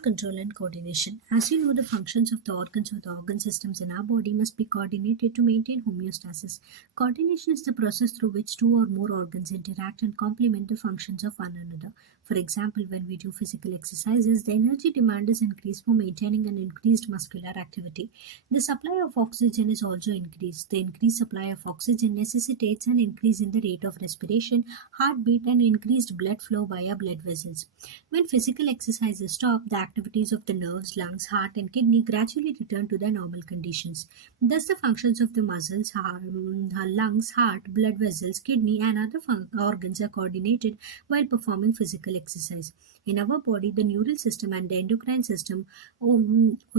control and coordination. As you know, the functions of the organs or the organ systems in our body must be coordinated to maintain homeostasis. Coordination is the process through which two or more organs interact and complement the functions of one another. For example, when we do physical exercises, the energy demand is increased for maintaining an increased muscular activity. The supply of oxygen is also increased. The increased supply of oxygen necessitates an increase in the rate of respiration, heartbeat, and increased blood flow via blood vessels. When physical exercises stop, the activities of the nerves, lungs, heart, and kidney gradually return to their normal conditions. Thus, the functions of the muscles, lungs, heart, blood vessels, kidney, and other organs are coordinated while performing physical exercise. In our body, the neural system and the endocrine system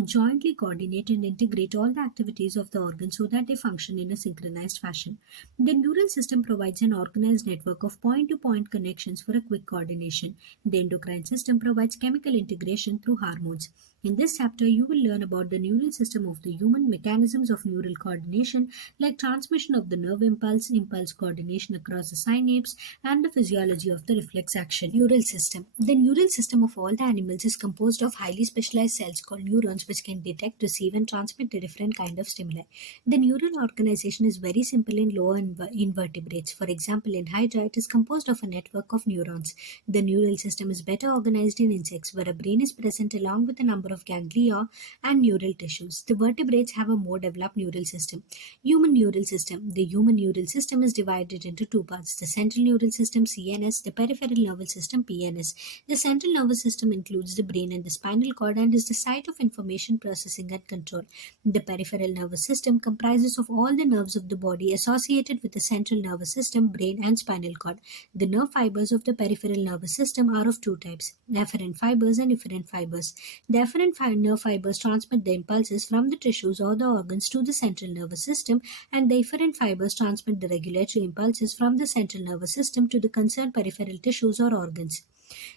jointly coordinate and integrate all the activities of the organ so that they function in a synchronized fashion. The neural system provides an organized network of point to point connections for a quick coordination. The endocrine system provides chemical integration through hormones. In this chapter, you will learn about the neural system of the human, mechanisms of neural coordination like transmission of the nerve impulse, impulse coordination across the synapse, and the physiology of the reflex action. Neural system. The neural system of all the animals is composed of highly specialized cells called neurons which can detect, receive, and transmit the different kind of stimuli. The neural organization is very simple in lower invertebrates. For example, in Hydra, it is composed of a network of neurons. The neural system is better organized in insects, where a brain is present along with a number of ganglia and neural tissues. The vertebrates have a more developed neural system. Human neural system. The human neural system is divided into two parts: the central neural system (CNS), the peripheral nervous system (PNS). The central nervous system includes the brain and the spinal cord and is the site of information processing and control. The peripheral nervous system comprises of all the nerves of the body associated with the central nervous system, brain, and spinal cord. The nerve fibers of the peripheral nervous system are of two types: afferent fibers and efferent fibers. The afferent nerve fibers transmit the impulses from the tissues or the organs to the central nervous system, and the efferent fibers transmit the regulatory impulses from the central nervous system to the concerned peripheral tissues or organs.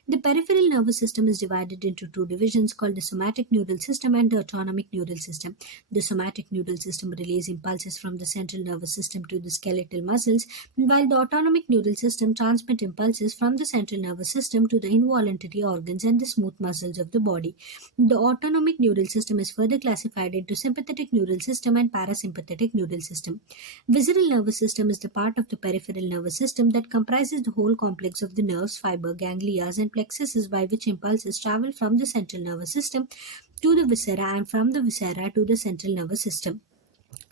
The peripheral nervous system is divided into two divisions called the somatic neural system and the autonomic neural system. The somatic neural system relays impulses from the central nervous system to the skeletal muscles, while the autonomic neural system transmits impulses from the central nervous system to the involuntary organs and the smooth muscles of the body. The autonomic neural system is further classified into sympathetic neural system and parasympathetic neural system. Visceral nervous system is the part of the peripheral nervous system that comprises the whole complex of the nerves, fiber, ganglia, and plexuses by which impulses travel from the central nervous system to the viscera and from the viscera to the central nervous system.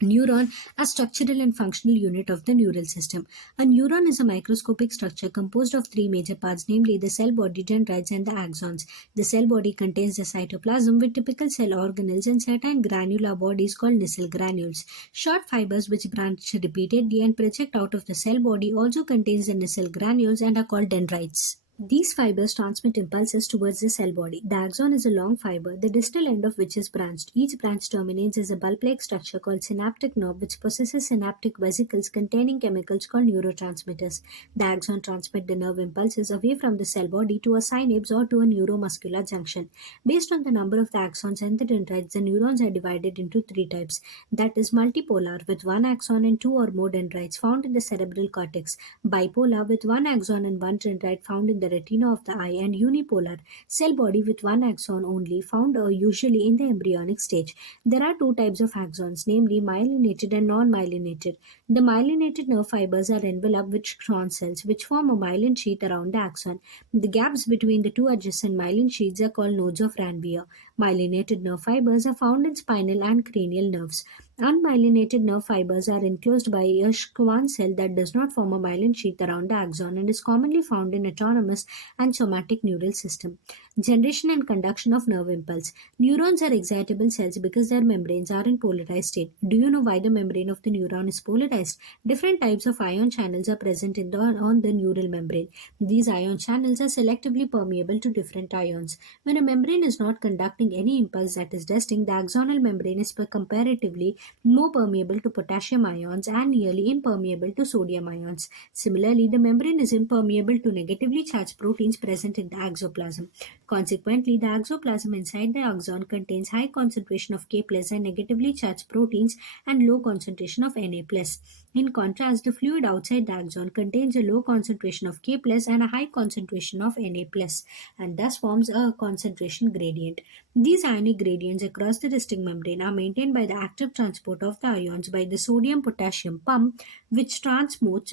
Neuron, a structural and functional unit of the neural system. A neuron is a microscopic structure composed of three major parts, namely the cell body, dendrites, and the axons. The cell body contains the cytoplasm with typical cell organelles and certain granular bodies called nissel granules. Short fibers which branch repeatedly and project out of the cell body also contains the nissel granules and are called dendrites. These fibers transmit impulses towards the cell body. The axon is a long fiber, the distal end of which is branched. Each branch terminates as a bulb-like structure called synaptic knob, which possesses synaptic vesicles containing chemicals called neurotransmitters. The axon transmits the nerve impulses away from the cell body to a synapse or to a neuromuscular junction. Based on the number of the axons and the dendrites, the neurons are divided into three types. That is multipolar, with one axon and two or more dendrites found in the cerebral cortex; bipolar, with one axon and one dendrite found in the retina of the eye; and unipolar, cell body with one axon only, found usually in the embryonic stage. There are two types of axons, namely myelinated and non-myelinated. The myelinated nerve fibers are enveloped with Schwann cells, which form a myelin sheath around the axon. The gaps between the two adjacent myelin sheaths are called nodes of Ranvier. Myelinated nerve fibers are found in spinal and cranial nerves. Unmyelinated nerve fibers are enclosed by a Schwann cell that does not form a myelin sheath around the axon and is commonly found in autonomous and somatic neural system. Generation and conduction of nerve impulse. Neurons are excitable cells because their membranes are in polarized state. Do you know why the membrane of the neuron is polarized? Different types of ion channels are present on the neural membrane. These ion channels are selectively permeable to different ions. When a membrane is not conducting any impulse that is resting, the axonal membrane is comparatively more permeable to potassium ions, and nearly impermeable to sodium ions. Similarly, the membrane is impermeable to negatively charged proteins present in the exoplasm. Consequently, the exoplasm inside the axon contains high concentration of K plus and negatively charged proteins and low concentration of Na plus. In contrast, the fluid outside the axon contains a low concentration of K plus and a high concentration of Na plus, and thus forms a concentration gradient. These ionic gradients across the resting membrane are maintained by the active transport of the ions by the sodium-potassium pump, which transports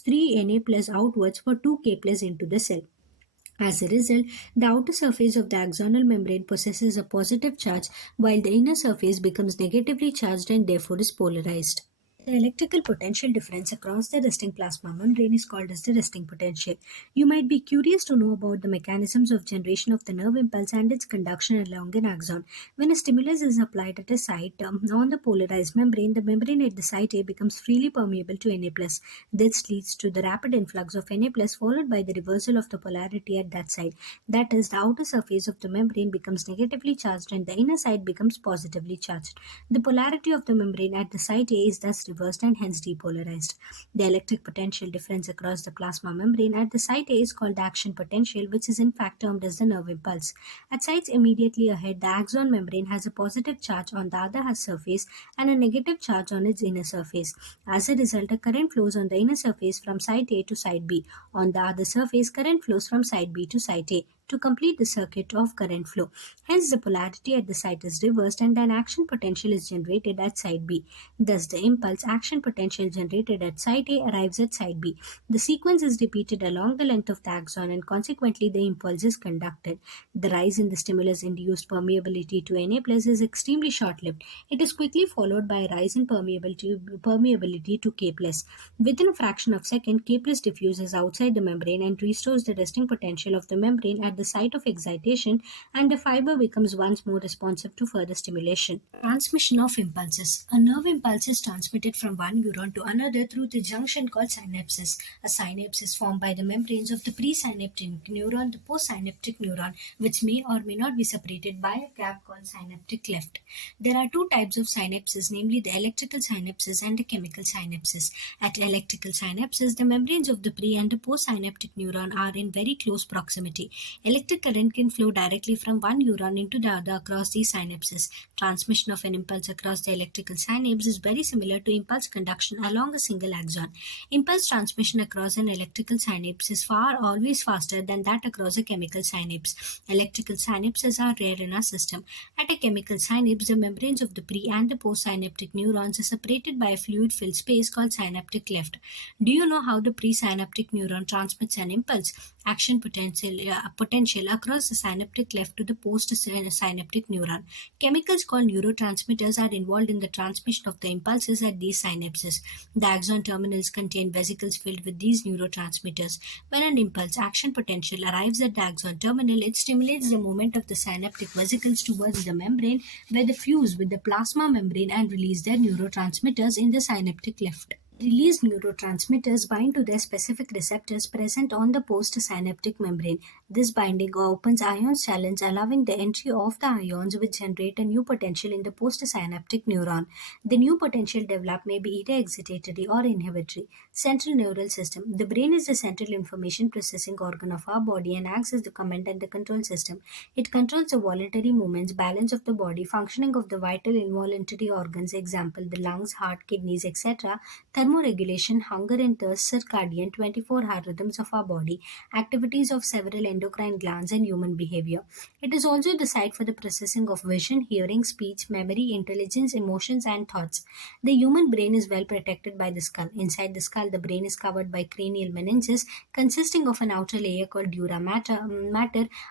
3 Na plus outwards for 2 K plus into the cell. As a result, the outer surface of the axonal membrane possesses a positive charge, while the inner surface becomes negatively charged and therefore is polarized. The electrical potential difference across the resting plasma membrane is called as the resting potential. You might be curious to know about the mechanisms of generation of the nerve impulse and its conduction along an axon. When a stimulus is applied at a site on the polarized membrane, the membrane at the site A becomes freely permeable to Na+. This leads to the rapid influx of Na+, followed by the reversal of the polarity at that site. That is, the outer surface of the membrane becomes negatively charged and the inner side becomes positively charged. The polarity of the membrane at the site A is thus reversed and hence depolarized. The electric potential difference across the plasma membrane at the site A is called the action potential, which is in fact termed as the nerve impulse. At sites immediately ahead, the axon membrane has a positive charge on the other surface and a negative charge on its inner surface. As a result, a current flows on the inner surface from site A to site B. On the other surface, current flows from site B to site A to complete the circuit of current flow. Hence, the polarity at the site is reversed and an action potential is generated at site B. Thus, the impulse action potential generated at site A arrives at site B. The sequence is repeated along the length of the axon and consequently the impulse is conducted. The rise in the stimulus induced permeability to Na plus is extremely short lived. It is quickly followed by a rise in permeability to K plus. Within a fraction of a second, K plus diffuses outside the membrane and restores the resting potential of the membrane at the site of excitation, and the fiber becomes once more responsive to further stimulation. Transmission of impulses. A nerve impulse is transmitted from one neuron to another through the junction called synapses. A synapse is formed by the membranes of the presynaptic neuron, the postsynaptic neuron, which may or may not be separated by a gap called synaptic cleft. There are two types of synapses, namely the electrical synapses and the chemical synapses. At electrical synapses, the membranes of the pre and the postsynaptic neuron are in very close proximity. Electric current can flow directly from one neuron into the other across these synapses. Transmission of an impulse across the electrical synapse is very similar to impulse conduction along a single axon. Impulse transmission across an electrical synapse is always faster than that across a chemical synapse. Electrical synapses are rare in our system. At a chemical synapse, the membranes of the pre and the postsynaptic neurons are separated by a fluid-filled space called synaptic cleft. Do you know how the presynaptic neuron transmits an impulse? Action potential across the synaptic cleft to the postsynaptic neuron. Chemicals called neurotransmitters are involved in the transmission of the impulses at these synapses. The axon terminals contain vesicles filled with these neurotransmitters. When an impulse action potential arrives at the axon terminal, it stimulates the movement of the synaptic vesicles towards the membrane where they fuse with the plasma membrane and release their neurotransmitters in the synaptic cleft. Released neurotransmitters bind to their specific receptors present on the postsynaptic membrane. This binding opens ions channels, allowing the entry of the ions which generate a new potential in the postsynaptic neuron. The new potential developed may be either excitatory or inhibitory. Central neural system. The brain is the central information processing organ of our body and acts as the command and the control system. It controls the voluntary movements, balance of the body, functioning of the vital involuntary organs, example the lungs, heart, kidneys, etc., thermoregulation, hunger and thirst, circadian 24-hour rhythms of our body, activities of several endocrine glands, and human behavior. It is also the site for the processing of vision, hearing, speech, memory, intelligence, emotions, and thoughts. The human brain is well protected by the skull. Inside the skull, the brain is covered by cranial meninges consisting of an outer layer called dura mater,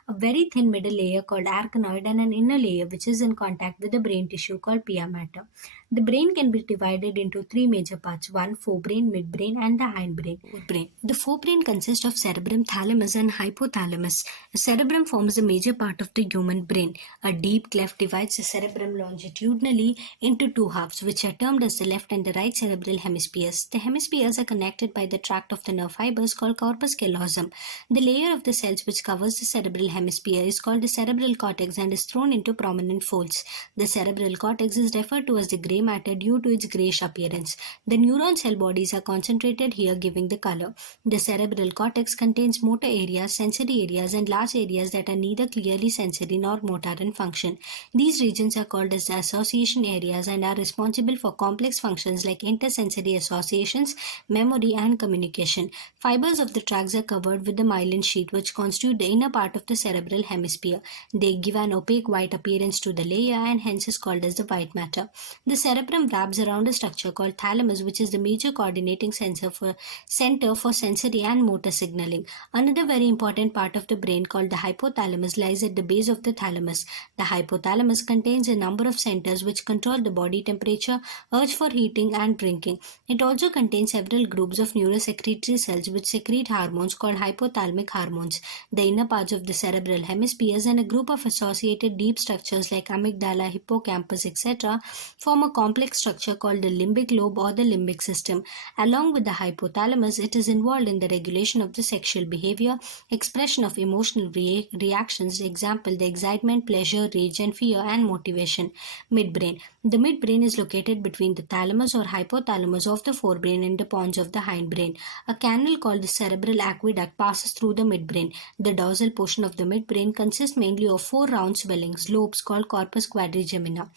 a very thin middle layer called arachnoid, and an inner layer which is in contact with the brain tissue called pia mater. The brain can be divided into three major parts. One 1, forebrain, midbrain, and the hindbrain. Forebrain. The forebrain consists of cerebrum, thalamus, and hypothalamus. The cerebrum forms a major part of the human brain. A deep cleft divides the cerebrum longitudinally into two halves, which are termed as the left and the right cerebral hemispheres. The hemispheres are connected by the tract of the nerve fibers called corpus callosum. The layer of the cells which covers the cerebral hemisphere is called the cerebral cortex and is thrown into prominent folds. The cerebral cortex is referred to as the grey matter due to its greyish appearance. The neuron cell bodies are concentrated here, giving the color. The cerebral cortex contains motor areas, sensory areas, and large areas that are neither clearly sensory nor motor in function. These regions are called as the association areas and are responsible for complex functions like intersensory associations, memory, and communication. Fibers of the tracts are covered with the myelin sheath, which constitute the inner part of the cerebral hemisphere. They give an opaque white appearance to the layer and hence is called as the white matter. The cerebrum wraps around a structure called thalamus, which is the major coordinating center for sensory and motor signaling. Another very important part of the brain called the hypothalamus lies at the base of the thalamus. The hypothalamus contains a number of centers which control the body temperature, urge for eating and drinking. It also contains several groups of neurosecretory cells which secrete hormones called hypothalamic hormones. The inner parts of the cerebral hemispheres and a group of associated deep structures like amygdala, hippocampus, etc. form a complex structure called the limbic lobe or the limbic system. Along with the hypothalamus, it is involved in the regulation of the sexual behavior, expression of emotional reactions, example, the excitement, pleasure, rage, and fear, and motivation. Midbrain. The midbrain is located between the thalamus or hypothalamus of the forebrain and the pons of the hindbrain. A canal called the cerebral aqueduct passes through the midbrain. The dorsal portion of the midbrain consists mainly of four round swellings, lobes called corpus quadrigemina.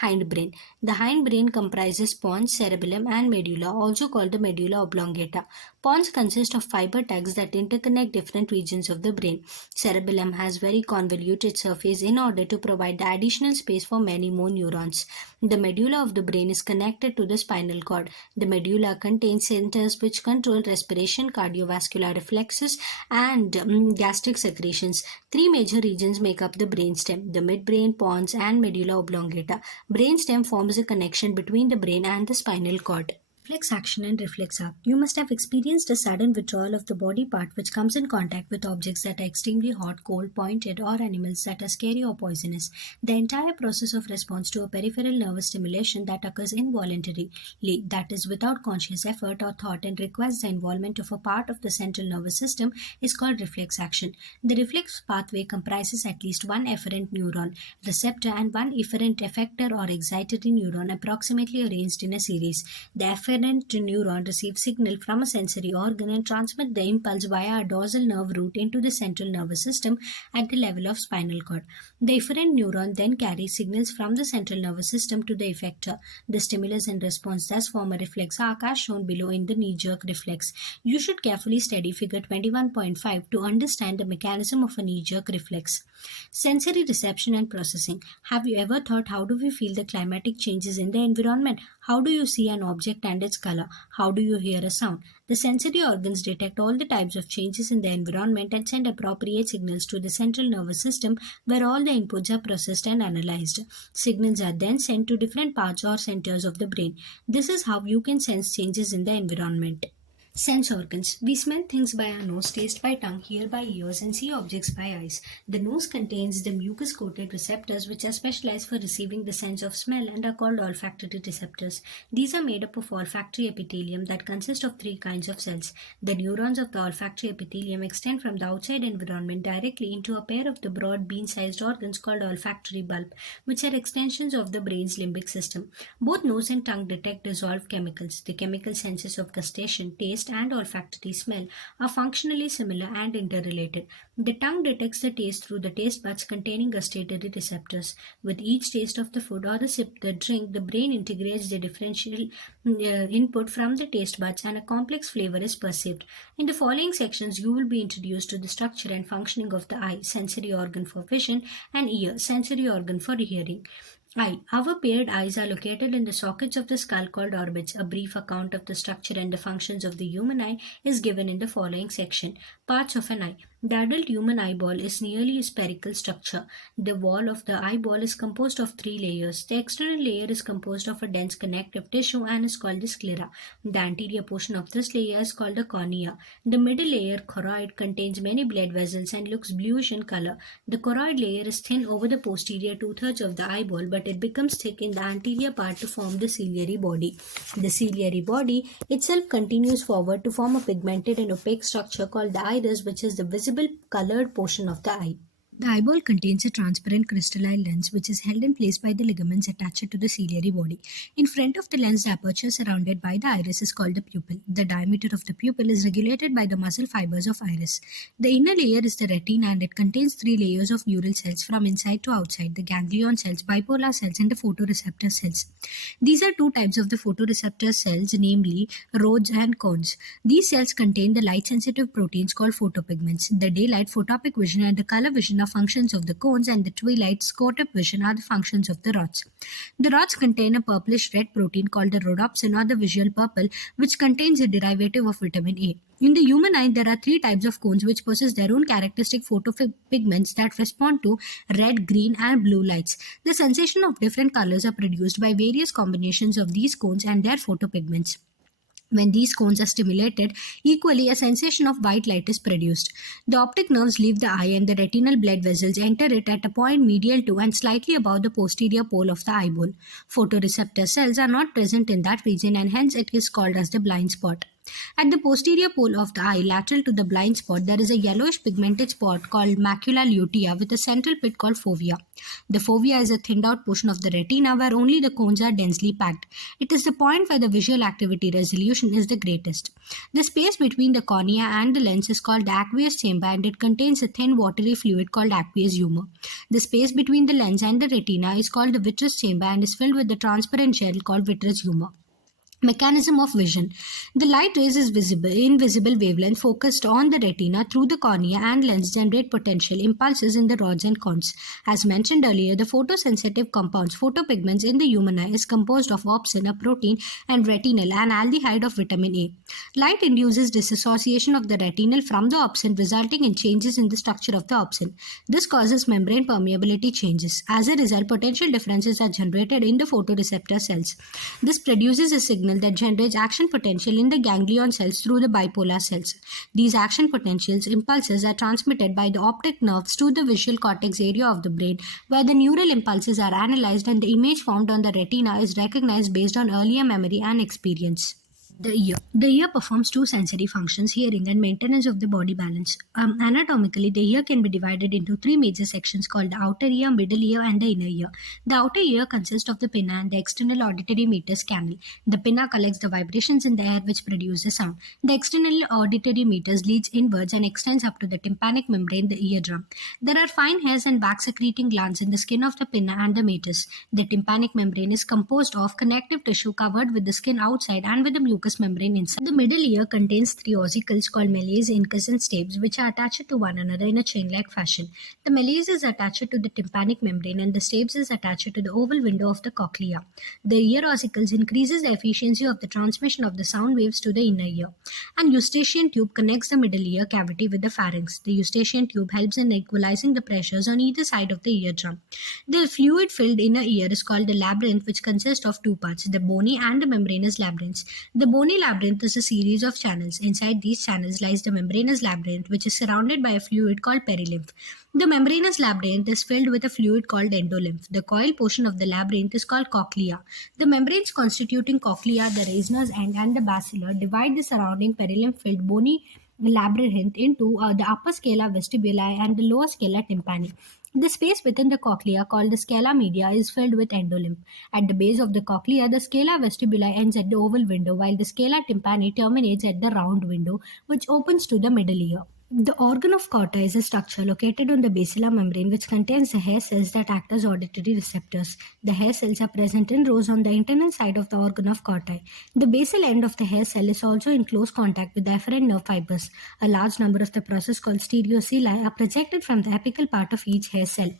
Hindbrain. The hindbrain comprises pons, cerebellum, and medulla, also called the medulla oblongata. Pons consist of fiber tags that interconnect different regions of the brain. Cerebellum has very convoluted surface in order to provide the additional space for many more neurons. The medulla of the brain is connected to the spinal cord. The medulla contains centers which control respiration, cardiovascular reflexes, and gastric secretions. Three major regions make up the brainstem: the midbrain, pons, and medulla oblongata. Brainstem forms a connection between the brain and the spinal cord. Reflex action and reflex act. You must have experienced a sudden withdrawal of the body part which comes in contact with objects that are extremely hot, cold, pointed, or animals that are scary or poisonous. The entire process of response to a peripheral nervous stimulation that occurs involuntarily, that is without conscious effort or thought and requires the involvement of a part of the central nervous system, is called reflex action. The reflex pathway comprises at least one efferent neuron, receptor, and one efferent effector or excitatory neuron approximately arranged in a series. The efferent neuron receives signal from a sensory organ and transmits the impulse via a dorsal nerve route into the central nervous system at the level of spinal cord. The efferent neuron then carries signals from the central nervous system to the effector. The stimulus and response thus form a reflex arc as shown below in the knee-jerk reflex. You should carefully study figure 21.5 to understand the mechanism of a knee-jerk reflex. Sensory reception and processing. Have you ever thought, how do we feel the climatic changes in the environment? How do you see an object and its color? How do you hear a sound? The sensory organs detect all the types of changes in the environment and send appropriate signals to the central nervous system where all the inputs are processed and analyzed. Signals are then sent to different parts or centers of the brain. This is how you can sense changes in the environment. Sense organs. We smell things by our nose, taste by tongue, hear by ears, and see objects by eyes. The nose contains the mucus-coated receptors which are specialized for receiving the sense of smell and are called olfactory receptors. These are made up of olfactory epithelium that consists of three kinds of cells. The neurons of the olfactory epithelium extend from the outside environment directly into a pair of the broad bean-sized organs called olfactory bulb, which are extensions of the brain's limbic system. Both nose and tongue detect dissolved chemicals. The chemical senses of gustation, taste, and olfactory smell are functionally similar and interrelated. The tongue detects the taste through the taste buds containing gustatory receptors. With each taste of the food or the sip the drink, the brain integrates the differential input from the taste buds and a complex flavor is perceived. In the following sections, you will be introduced to the structure and functioning of the eye, sensory organ for vision, and ear, sensory organ for hearing. Eye. Our paired eyes are located in the sockets of the skull called orbits. A brief account of the structure and the functions of the human eye is given in the following section. Parts of an eye. The adult human eyeball is nearly a spherical structure. The wall of the eyeball is composed of three layers. The external layer is composed of a dense connective tissue and is called the sclera. The anterior portion of this layer is called the cornea. The middle layer, choroid, contains many blood vessels and looks bluish in color. The choroid layer is thin over the posterior two-thirds of the eyeball, but it becomes thick in the anterior part to form the ciliary body. The ciliary body itself continues forward to form a pigmented and opaque structure called the iris, which is the visible colored portion of the eye. The eyeball contains a transparent crystalline lens which is held in place by the ligaments attached to the ciliary body. In front of the lens, the aperture surrounded by the iris is called the pupil. The diameter of the pupil is regulated by the muscle fibers of iris. The inner layer is the retina and it contains three layers of neural cells from inside to outside: the ganglion cells, bipolar cells, and the photoreceptor cells. These are two types of the photoreceptor cells, namely rods and cones. These cells contain the light-sensitive proteins called photopigments. The daylight photopic vision and the color vision are functions of the cones, and the twilight scopic vision are the functions of the rods. The rods contain a purplish red protein called the rhodopsin or the visual purple, which contains a derivative of vitamin A. In the human eye, there are three types of cones which possess their own characteristic photopigments that respond to red, green, and blue lights. The sensation of different colors are produced by various combinations of these cones and their photopigments. When these cones are stimulated equally, a sensation of white light is produced. The optic nerves leave the eye and the retinal blood vessels enter it at a point medial to and slightly above the posterior pole of the eyeball. Photoreceptor cells are not present in that region and hence it is called as the blind spot. At the posterior pole of the eye, lateral to the blind spot, there is a yellowish pigmented spot called macula lutea with a central pit called fovea. The fovea is a thinned out portion of the retina where only the cones are densely packed. It is the point where the visual activity resolution is the greatest. The space between the cornea and the lens is called the aqueous chamber and it contains a thin watery fluid called aqueous humor. The space between the lens and the retina is called the vitreous chamber and is filled with the transparent gel called vitreous humor. Mechanism of vision. The light rays is invisible wavelength focused on the retina through the cornea and lens generate potential impulses in the rods and cones. As mentioned earlier, the photosensitive compounds, photopigments in the human eye is composed of opsin, a protein, and retinal, an aldehyde of vitamin A. Light induces dissociation of the retinal from the opsin, resulting in changes in the structure of the opsin. This causes membrane permeability changes. As a result, potential differences are generated in the photoreceptor cells. This produces a signal that generates action potential in the ganglion cells through the bipolar cells. These action potentials impulses are transmitted by the optic nerves to the visual cortex area of the brain, where the neural impulses are analyzed and the image formed on the retina is recognized based on earlier memory and experience. The ear. The ear performs two sensory functions: hearing and maintenance of the body balance. Anatomically, the ear can be divided into three major sections called the outer ear, middle ear, and the inner ear. The outer ear consists of the pinna and the external auditory meters canal. The pinna collects the vibrations in the air which produce the sound. The external auditory meters leads inwards and extends up to the tympanic membrane, the eardrum. There are fine hairs and wax secreting glands in the skin of the pinna and the meters. The tympanic membrane is composed of connective tissue covered with the skin outside and with the mucous membrane inside. The middle ear contains three ossicles called meles, incus, and stapes, which are attached to one another in a chain-like fashion. The meles is attached to the tympanic membrane and the stapes is attached to the oval window of the cochlea. The ear ossicles increases the efficiency of the transmission of the sound waves to the inner ear. An eustachian tube connects the middle ear cavity with the pharynx. The eustachian tube helps in equalizing the pressures on either side of the eardrum. The fluid-filled inner ear is called the labyrinth, which consists of two parts, the bony and the membranous labyrinths. The bony labyrinth is a series of channels. Inside these channels lies the membranous labyrinth, which is surrounded by a fluid called perilymph. The membranous labyrinth is filled with a fluid called endolymph. The coil portion of the labyrinth is called cochlea. The membranes constituting cochlea, the Reisner's end, and the basilar divide the surrounding perilymph-filled bony labyrinth into the upper scala vestibuli and the lower scala tympani. The space within the cochlea, called the scala media, is filled with endolymph. At the base of the cochlea, the scala vestibuli ends at the oval window, while the scala tympani terminates at the round window, which opens to the middle ear. The organ of Corti is a structure located on the basilar membrane which contains the hair cells that act as auditory receptors. The hair cells are present in rows on the internal side of the organ of Corti. The basal end of the hair cell is also in close contact with the afferent nerve fibers. A large number of the process called stereocili are projected from the apical part of each hair cell.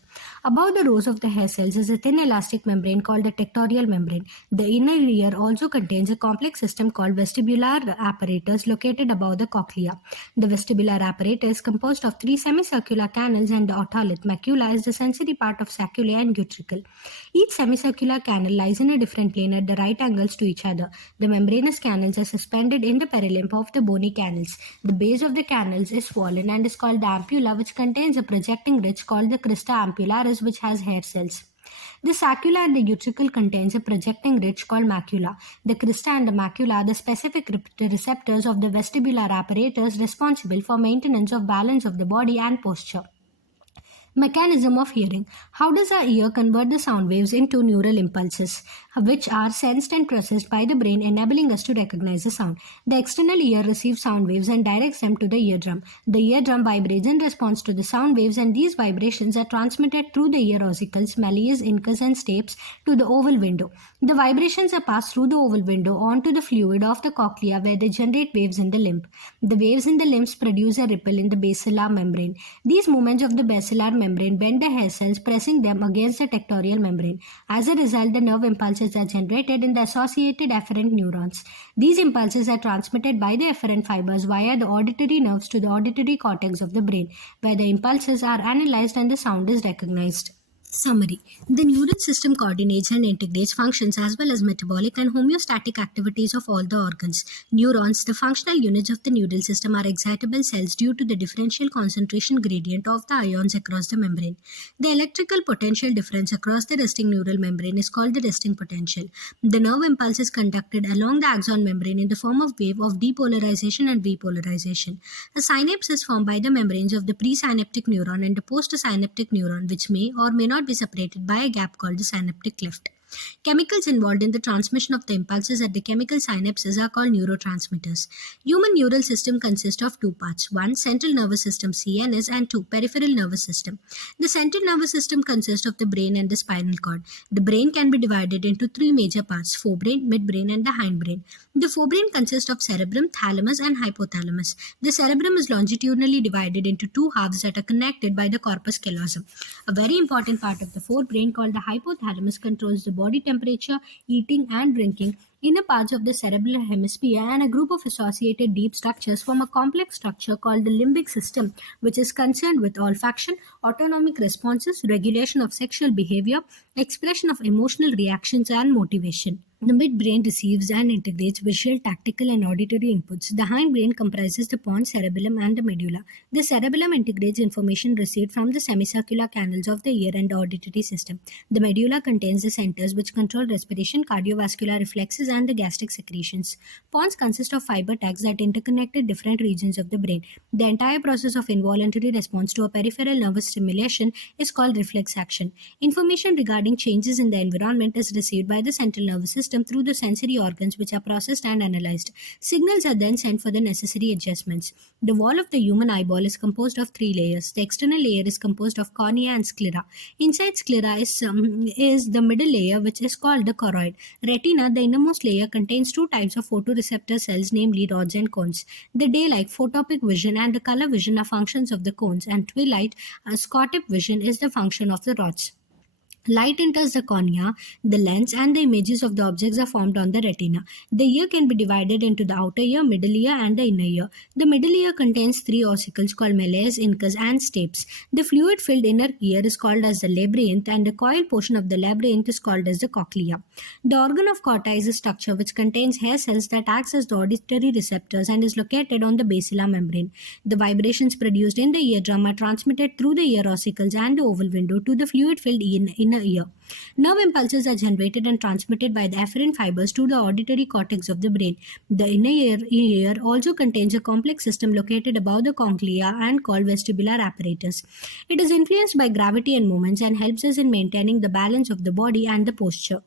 Above the rows of the hair cells is a thin elastic membrane called the tectorial membrane. The inner ear also contains a complex system called vestibular apparatus located above the cochlea. The vestibular apparatus is composed of three semicircular canals, and the otolith macula is the sensory part of sacculae and utricle. Each semicircular canal lies in a different plane at the right angles to each other. The membranous canals are suspended in the perilymph of the bony canals. The base of the canals is swollen and is called the ampulla, which contains a projecting ridge called the crista ampullaris, which has hair cells. The saccula and the utricle contains a projecting ridge called macula. The crista and the macula are the specific receptors of the vestibular apparatus responsible for maintenance of balance of the body and posture. Mechanism of hearing. How does our ear convert the sound waves into neural impulses, which are sensed and processed by the brain, enabling us to recognize the sound? The external ear receives sound waves and directs them to the eardrum. The eardrum vibrates in response to the sound waves, and these vibrations are transmitted through the ear ossicles, malleus, incus, and stapes to the oval window. The vibrations are passed through the oval window onto the fluid of the cochlea, where they generate waves in the limb. The waves in the limbs produce a ripple in the basilar membrane. These movements of the basilar membrane bend the hair cells, pressing them against the tectorial membrane. As a result, the nerve impulses are generated in the associated afferent neurons. These impulses are transmitted by the afferent fibers via the auditory nerves to the auditory cortex of the brain, where the impulses are analyzed and the sound is recognized. Summary. The neural system coordinates and integrates functions as well as metabolic and homeostatic activities of all the organs. Neurons, the functional units of the neural system, are excitable cells due to the differential concentration gradient of the ions across the membrane. The electrical potential difference across the resting neural membrane is called the resting potential. The nerve impulse is conducted along the axon membrane in the form of wave of depolarization and repolarization. A synapse is formed by the membranes of the presynaptic neuron and the postsynaptic neuron, which may or may not be separated by a gap called the synaptic cleft. Chemicals involved in the transmission of the impulses at the chemical synapses are called neurotransmitters. Human neural system consists of two parts: one, central nervous system CNS, and two, peripheral nervous system. The central nervous system consists of the brain and the spinal cord. The brain can be divided into three major parts: forebrain, midbrain, and the hindbrain. The forebrain consists of cerebrum, thalamus, and hypothalamus. The cerebrum is longitudinally divided into two halves that are connected by the corpus callosum. A very important part of the forebrain, called the hypothalamus, controls the body temperature, eating, and drinking. Inner parts of the cerebral hemisphere and a group of associated deep structures form a complex structure called the limbic system, which is concerned with olfaction, autonomic responses, regulation of sexual behavior, expression of emotional reactions, and motivation. The midbrain receives and integrates visual, tactical, and auditory inputs. The hindbrain comprises the pons, cerebellum, and the medulla. The cerebellum integrates information received from the semicircular canals of the ear and the auditory system. The medulla contains the centers which control respiration, cardiovascular reflexes, and the gastric secretions. Pons consist of fiber tags that interconnected different regions of the brain. The entire process of involuntary response to a peripheral nervous stimulation is called reflex action. Information regarding changes in the environment is received by the central nervous system through the sensory organs, which are processed and analyzed. Signals are then sent for the necessary adjustments. The wall of the human eyeball is composed of three layers. The external layer is composed of cornea and sclera. Inside sclera is the middle layer, which is called the choroid. Retina, the innermost layer, contains two types of photoreceptor cells, namely rods and cones. The daylight, photopic vision, and the color vision are functions of the cones, and twilight, scopic vision, is the function of the rods. Light enters the cornea, the lens, and the images of the objects are formed on the retina. The ear can be divided into the outer ear, middle ear, and the inner ear. The middle ear contains three ossicles called malleus, incus, and stapes. The fluid-filled inner ear is called as the labyrinth, and the coiled portion of the labyrinth is called as the cochlea. The organ of Corti is a structure which contains hair cells that acts as the auditory receptors and is located on the basilar membrane. The vibrations produced in the eardrum are transmitted through the ear ossicles and the oval window to the fluid-filled inner ear. Nerve impulses are generated and transmitted by the afferent fibers to the auditory cortex of the brain. The inner ear also contains a complex system located above the cochlea and called vestibular apparatus. It is influenced by gravity and movements and helps us in maintaining the balance of the body and the posture.